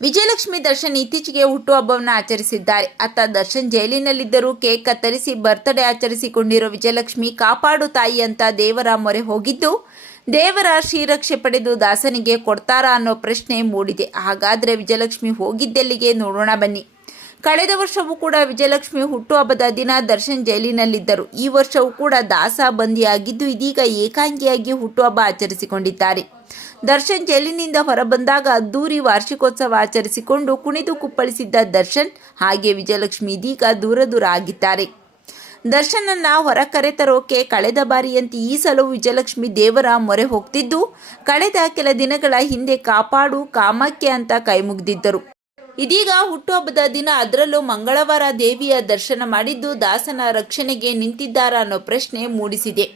ವಿಜಯಲಕ್ಷ್ಮಿ ದರ್ಶನ್ ಇತ್ತೀಚೆಗೆ ಹುಟ್ಟುಹಬ್ಬವನ್ನು ಆಚರಿಸಿದ್ದಾರೆ. ಅತ್ತ ದರ್ಶನ್ ಜೈಲಿನಲ್ಲಿದ್ದರೂ ಕೇಕ್ ಕತ್ತರಿಸಿ ಬರ್ತ್ಡೇ ಆಚರಿಸಿಕೊಂಡಿರೋ ವಿಜಯಲಕ್ಷ್ಮಿ ಕಾಪಾಡು ತಾಯಿ ಅಂತ ದೇವರ ಮೊರೆ ಹೋಗಿದ್ದು, ದೇವರ ಶ್ರೀರಕ್ಷೆ ಪಡೆದು ದಾಸನಿಗೆ ಕೊಡ್ತಾರಾ ಅನ್ನೋ ಪ್ರಶ್ನೆ ಮೂಡಿದೆ. ಹಾಗಾದರೆ ವಿಜಯಲಕ್ಷ್ಮಿ ಹೋಗಿದ್ದೆಲ್ಲಿಗೆ ನೋಡೋಣ ಬನ್ನಿ. ಕಳೆದ ವರ್ಷವೂ ಕೂಡ ವಿಜಯಲಕ್ಷ್ಮಿ ಹುಟ್ಟುಹಬ್ಬದ ದಿನ ದರ್ಶನ್ ಜೈಲಿನಲ್ಲಿದ್ದರು. ಈ ವರ್ಷವೂ ಕೂಡ ದಾಸ ಬಂದಿಯಾಗಿದ್ದು, ಇದೀಗ ಏಕಾಂಗಿಯಾಗಿ ಹುಟ್ಟುಹಬ್ಬ ಆಚರಿಸಿಕೊಂಡಿದ್ದಾರೆ. ದರ್ಶನ್ ಜೈಲಿನಿಂದ ಹೊರಬಂದಾಗ ಅದ್ದೂರಿ ವಾರ್ಷಿಕೋತ್ಸವ ಆಚರಿಸಿಕೊಂಡು ಕುಣಿದು ಕುಪ್ಪಳಿಸಿದ್ದ ದರ್ಶನ್ ಹಾಗೆ ವಿಜಯಲಕ್ಷ್ಮಿ ಇದೀಗ ದೂರ ಆಗಿದ್ದಾರೆ. ದರ್ಶನನ್ನ ಹೊರ ಕರೆತರೋಕೆ ಕಳೆದ ಬಾರಿಯಂತೆ ಈ ಸಲವೂ ವಿಜಯಲಕ್ಷ್ಮಿ ದೇವರ ಮೊರೆ ಹೋಗ್ತಿದ್ದು, ಕಳೆದ ಕೆಲ ದಿನಗಳ ಹಿಂದೆ ಕಾಪಾಡು ಕಾಮಾಖ್ಯ ಅಂತ ಕೈಮುಗಿದಿದ್ದರು. ಇದೀಗ ಹುಟ್ಟುಹಬ್ಬದ ದಿನ, ಅದರಲ್ಲೂ ಮಂಗಳವಾರ ದೇವಿಯ ದರ್ಶನ ಮಾಡಿದ್ದು ದಾಸನ ರಕ್ಷಣೆಗೆ ನಿಂತಿದ್ದಾರಾ ಅನ್ನೋ ಪ್ರಶ್ನೆ ಮೂಡಿಸಿದೆ.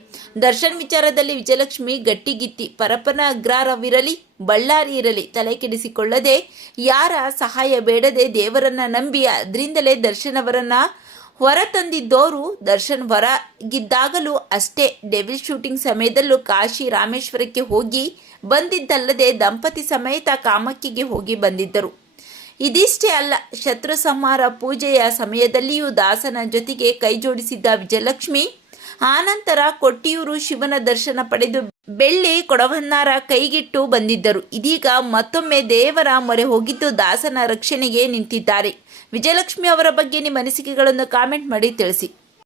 ದರ್ಶನ್ ವಿಚಾರದಲ್ಲಿ ವಿಜಯಲಕ್ಷ್ಮಿ ಗಟ್ಟಿಗಿತ್ತಿ, ಪರಪ್ಪನ ಅಗ್ರಹಾರವಿರಲಿ ಬಳ್ಳಾರಿ ಇರಲಿ ತಲೆ ಕೆಡಿಸಿಕೊಳ್ಳದೆ, ಯಾರ ಸಹಾಯ ಬೇಡದೆ ದೇವರನ್ನ ನಂಬಿ ಅದರಿಂದಲೇ ದರ್ಶನ್ ಅವರನ್ನ ಹೊರತಂದಿದ್ದೋರು. ದರ್ಶನ್ ಹೊರಗಿದ್ದಾಗಲೂ ಅಷ್ಟೇ, ಡೆವಿಲ್ ಶೂಟಿಂಗ್ ಸಮಯದಲ್ಲೂ ಕಾಶಿ ರಾಮೇಶ್ವರಕ್ಕೆ ಹೋಗಿ ಬಂದಿದ್ದಲ್ಲದೆ ದಂಪತಿ ಸಮೇತ ಕಾಮಾಖ್ಯೆಗೆ ಹೋಗಿ ಬಂದಿದ್ದರು. ಇದಿಷ್ಟೇ ಅಲ್ಲ, ಶತ್ರು ಸಂಹಾರ ಪೂಜೆಯ ಸಮಯದಲ್ಲಿಯೂ ದಾಸನ ಜೊತೆಗೆ ಕೈಜೋಡಿಸಿದ್ದ ವಿಜಯಲಕ್ಷ್ಮಿ ಆನಂತರ ಕೊಟ್ಟಿಯೂರು ಶಿವನ ದರ್ಶನ ಪಡೆದು ಬೆಳ್ಳಿ ಕೊಡವನ್ನಾರ ಕೈಗಿಟ್ಟು ಬಂದಿದ್ದರು. ಇದೀಗ ಮತ್ತೊಮ್ಮೆ ದೇವರ ಮೊರೆ ಹೋಗಿದ್ದು ದಾಸನ ರಕ್ಷಣೆಗೆ ನಿಂತಿದ್ದಾರೆ. ವಿಜಯಲಕ್ಷ್ಮಿ ಅವರ ಬಗ್ಗೆ ನಿಮ್ಮ ಅನಿಸಿಕೆಗಳನ್ನು ಕಾಮೆಂಟ್ ಮಾಡಿ ತಿಳಿಸಿ.